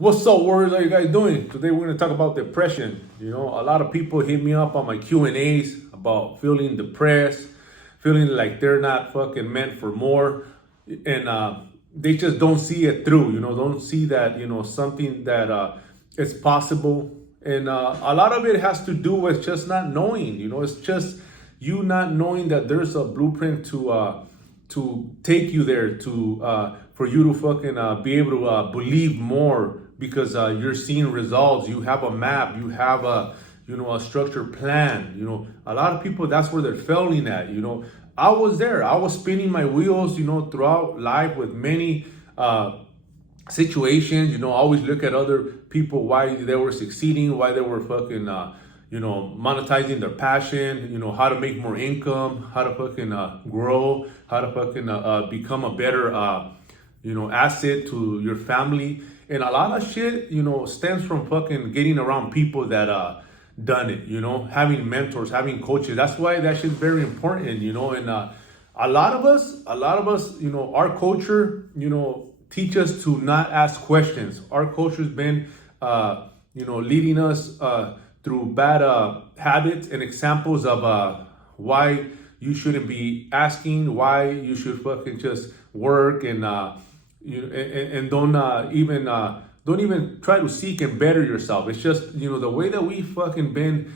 What's up, warriors? How you guys doing? Today we're gonna talk about depression. You know, a lot of people hit me up on my Q&As about feeling depressed, feeling like they're not fucking meant for more, and they just don't see it through. You know, don't see that something that it's possible, and a lot of it has to do with just not knowing. You know, it's just you not knowing that there's a blueprint to take you there to for you to fucking be able to believe more because you're seeing results. You have a map. You have a structured plan. You know, a lot of people, that's where they're failing at. You know, I was there. I was spinning my wheels. You know, throughout life with many situations. You know, I always look at other people, why they were succeeding, why they were fucking monetizing their passion, how to make more income, how to fucking grow, how to fucking become a better, asset to your family. And a lot of shit, stems from fucking getting around people that done it, having mentors, having coaches. That's why that shit's very important, and a lot of us, our culture, teach us to not ask questions. Our culture's been, leading us through bad habits and examples of why you shouldn't be asking, why you should fucking just work and don't even try to seek and better yourself. It's just the way that we fucking been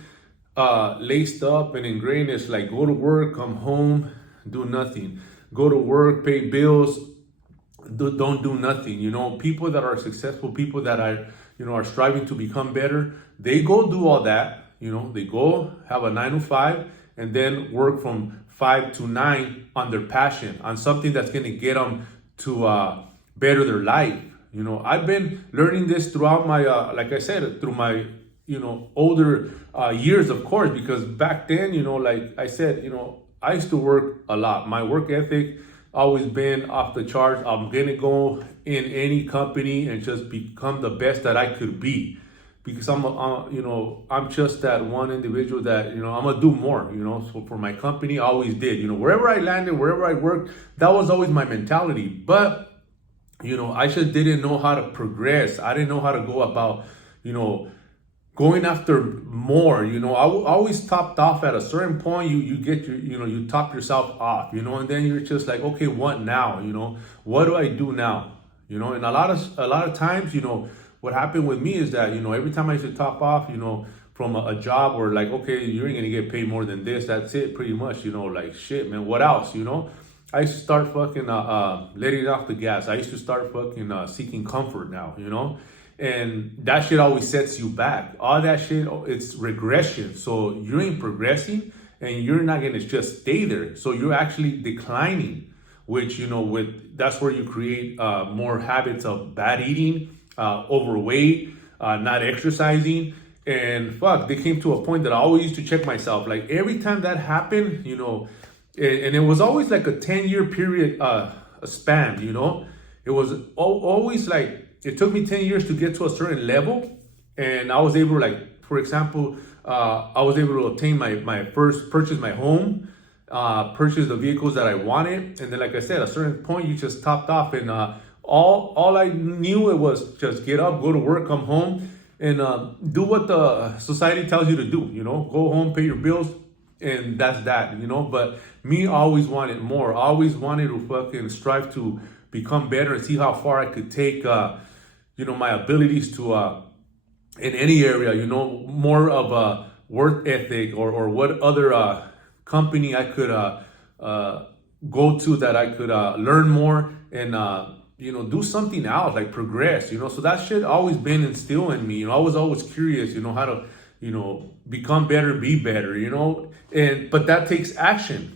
laced up and ingrained is like go to work, come home, do nothing. Go to work, pay bills, don't do nothing. People that are successful, people that are striving to become better, they go do all that. They go have a 9 to 5 and then work from 5 to 9 on their passion, on something that's going to get them to better their life. I've been learning this throughout my, like I said, through my, older years, of course, because back then, like I said, I used to work a lot. My work ethic always been off the charts. I'm going to go in any company and just become the best that I could be, because I'm just that one individual that, I'm going to do more, so for my company, I always did, wherever I landed, wherever I worked, that was always my mentality. But, I just didn't know how to progress. I didn't know how to go about, going after more. I always topped off at a certain point. You get your, you top yourself off, and then you're just like, okay, what now? What do I do now? And a lot of times, what happened with me is that, every time I should top off, from a job where like, okay, you ain't gonna get paid more than this. That's it, pretty much, like shit, man, what else, I used to start fucking letting off the gas. I used to start fucking seeking comfort now, and that shit always sets you back. All that shit, it's regression. So you ain't progressing and you're not gonna just stay there. So you're actually declining, which, that's where you create more habits of bad eating, overweight, not exercising. And fuck, they came to a point that I always used to check myself. Like every time that happened, and it was always like a 10-year period, a span, it was always like, it took me 10 years to get to a certain level. And I was able to, like, for example, I was able to obtain my first purchase, my home, purchase the vehicles that I wanted. And then, like I said, at a certain point, you just topped off. And all I knew it was just get up, go to work, come home, and do what the society tells you to do, go home, pay your bills. And that's that, but me, I always wanted more. I always wanted to fucking strive to become better and see how far I could take, my abilities to, in any area, more of a work ethic or what other company I could go to that I could learn more and, do something else, like progress, so that shit always been instilled in me. I was always curious, how to, become better, be better, but that takes action,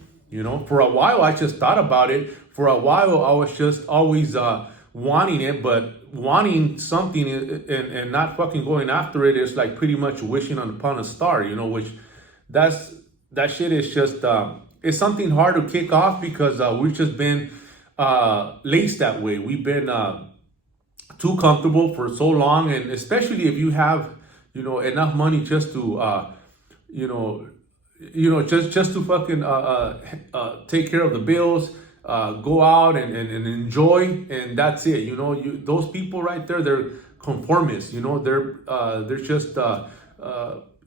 for a while I just thought about it. For a while I was just always wanting it, but wanting something and not fucking going after it is like pretty much wishing upon a star, which that shit is just, it's something hard to kick off because we've just been laced that way. We've been too comfortable for so long, and especially if you have, enough money just to, just to fucking take care of the bills, go out and enjoy, and that's it. Those people right there, they're conformists. They're just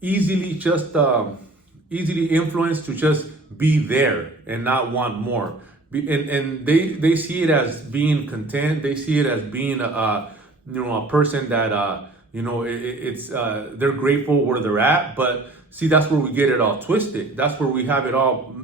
easily influenced to just be there and not want more. And they see it as being content. They see it as being a person that it's they're grateful where they're at. But see, that's where we get it all twisted. That's where we have it all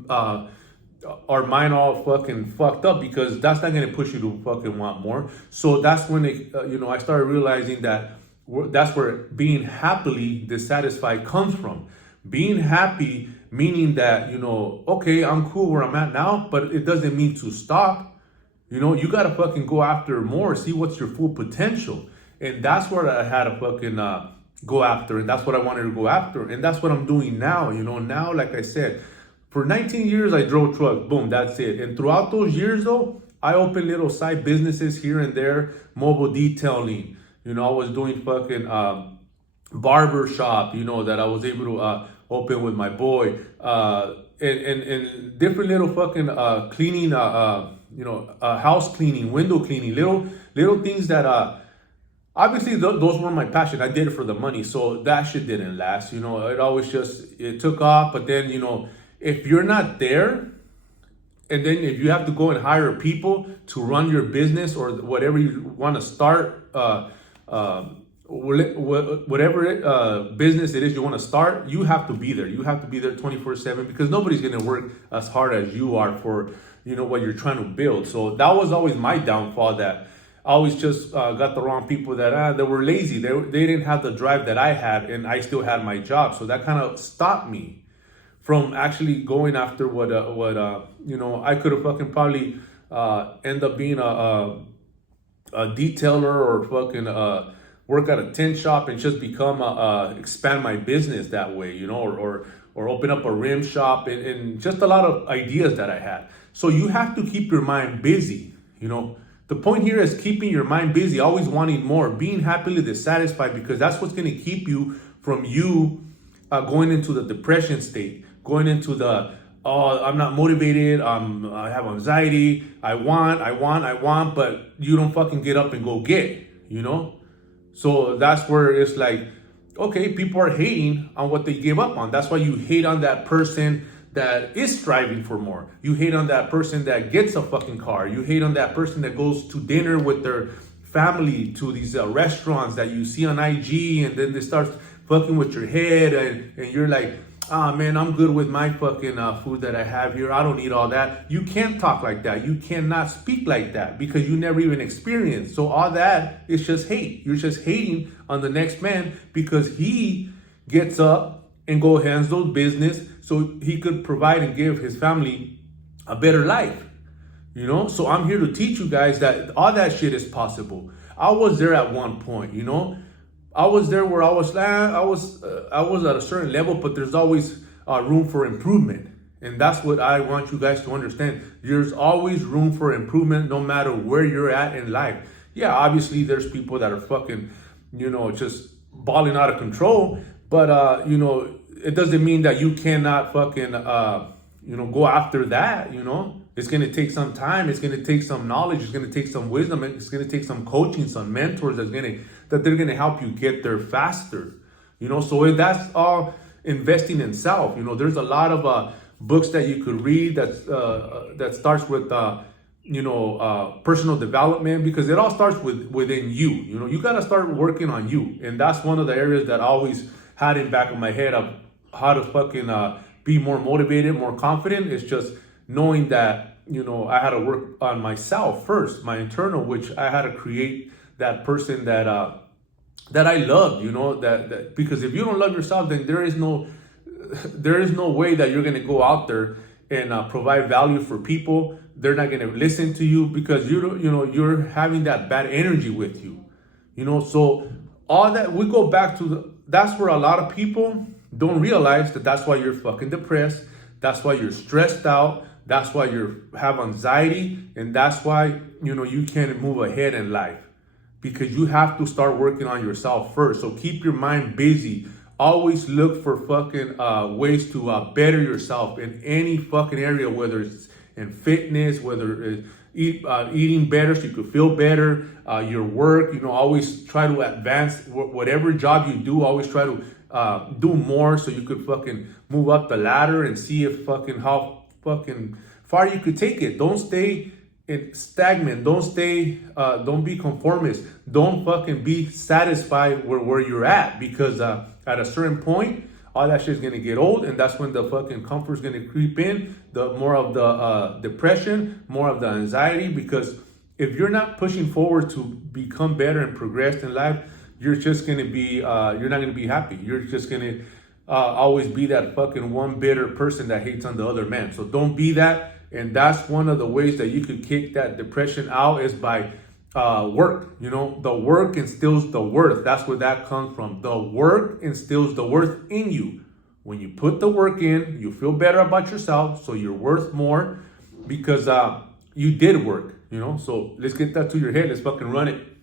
our mind all fucking fucked up, because that's not gonna push you to fucking want more. So that's when I started realizing that that's where being happily dissatisfied comes from. Being happy meaning that, okay, I'm cool where I'm at now, but it doesn't mean to stop. You gotta fucking go after more, see what's your full potential. And that's what I had to fucking go after, and that's what I wanted to go after. And that's what I'm doing now. Now, like I said, for 19 years, I drove trucks, boom, that's it. And throughout those years though, I opened little side businesses here and there, mobile detailing. I was doing fucking barber shop, that I was able to open with my boy, and different little fucking cleaning, house cleaning, window cleaning, little things that obviously those were my passion. I did it for the money, so that shit didn't last. It always it took off, but then if you're not there, and then if you have to go and hire people to run your business or whatever you want to start, whatever business it is you want to start, you have to be there. You have to be there 24/7, because nobody's going to work as hard as you are for, what you're trying to build. So that was always my downfall, that I always just got the wrong people that were lazy. They didn't have the drive that I had, and I still had my job. So that kind of stopped me from actually going after what I could have fucking probably end up being a detailer, or fucking work at a tent shop and just become expand my business that way, or open up a rim shop, and just a lot of ideas that I had. So you have to keep your mind busy. The point here is keeping your mind busy, always wanting more, being happily dissatisfied, because that's what's going to keep you from going into the depression state, going into the, I'm not motivated, I have anxiety, I want, but you don't fucking get up and go get, So that's where it's like, okay, people are hating on what they give up on. That's why you hate on that person that is striving for more. You hate on that person that gets a fucking car. You hate on that person that goes to dinner with their family to these restaurants that you see on IG, and then they start fucking with your head, and you're like, man, I'm good with my fucking food that I have here. I don't need all that. You can't talk like that. You cannot speak like that, because you never even experienced. So all that is just hate. You're just hating on the next man because he gets up and go handle business so he could provide and give his family a better life. So I'm here to teach you guys that all that shit is possible. I was there at one point, I was there where I was at a certain level, but there's always room for improvement. And that's what I want you guys to understand. There's always room for improvement, no matter where you're at in life. Yeah, obviously there's people that are fucking, just balling out of control. But, it doesn't mean that you cannot fucking, go after that, It's going to take some time. It's going to take some knowledge. It's going to take some wisdom. It's going to take some coaching, some mentors that they're going to help you get there faster. So that's all investing in self. There's a lot of books that you could read that starts with, personal development, because it all starts within you. You got to start working on you. And that's one of the areas that I always had in back of my head of how to fucking be more motivated, more confident. It's just knowing that, I had to work on myself first, my internal, which I had to create that person that I loved, that because if you don't love yourself, then there is no way that you're going to go out there and provide value for people. They're not going to listen to you because you're having that bad energy with you, so all that, we go back to that's where a lot of people don't realize that's why you're fucking depressed. That's why you're stressed out. That's why you have anxiety, and that's why you can't move ahead in life, because you have to start working on yourself first. So keep your mind busy. Always look for fucking ways to better yourself in any fucking area, whether it's in fitness, whether it's eating better so you could feel better, your work, always try to advance whatever job you do, always try to do more so you could fucking move up the ladder and see if fucking how fucking far you could take it. Don't stay stagnant. Don't be conformist. Don't fucking be satisfied where you're at, because at a certain point, all that shit's gonna get old, and that's when the fucking comfort's gonna creep in, the more of the depression, more of the anxiety, because if you're not pushing forward to become better and progress in life, you're just gonna be, you're not gonna be happy. You're just gonna always be that fucking one bitter person that hates on the other man. So don't be that. And that's one of the ways that you could kick that depression out, is by work. The work instills the worth. That's where that comes from. The work instills the worth in you. When you put the work in, you feel better about yourself, so you're worth more, because you did work. So let's get that to your head. Let's fucking run it.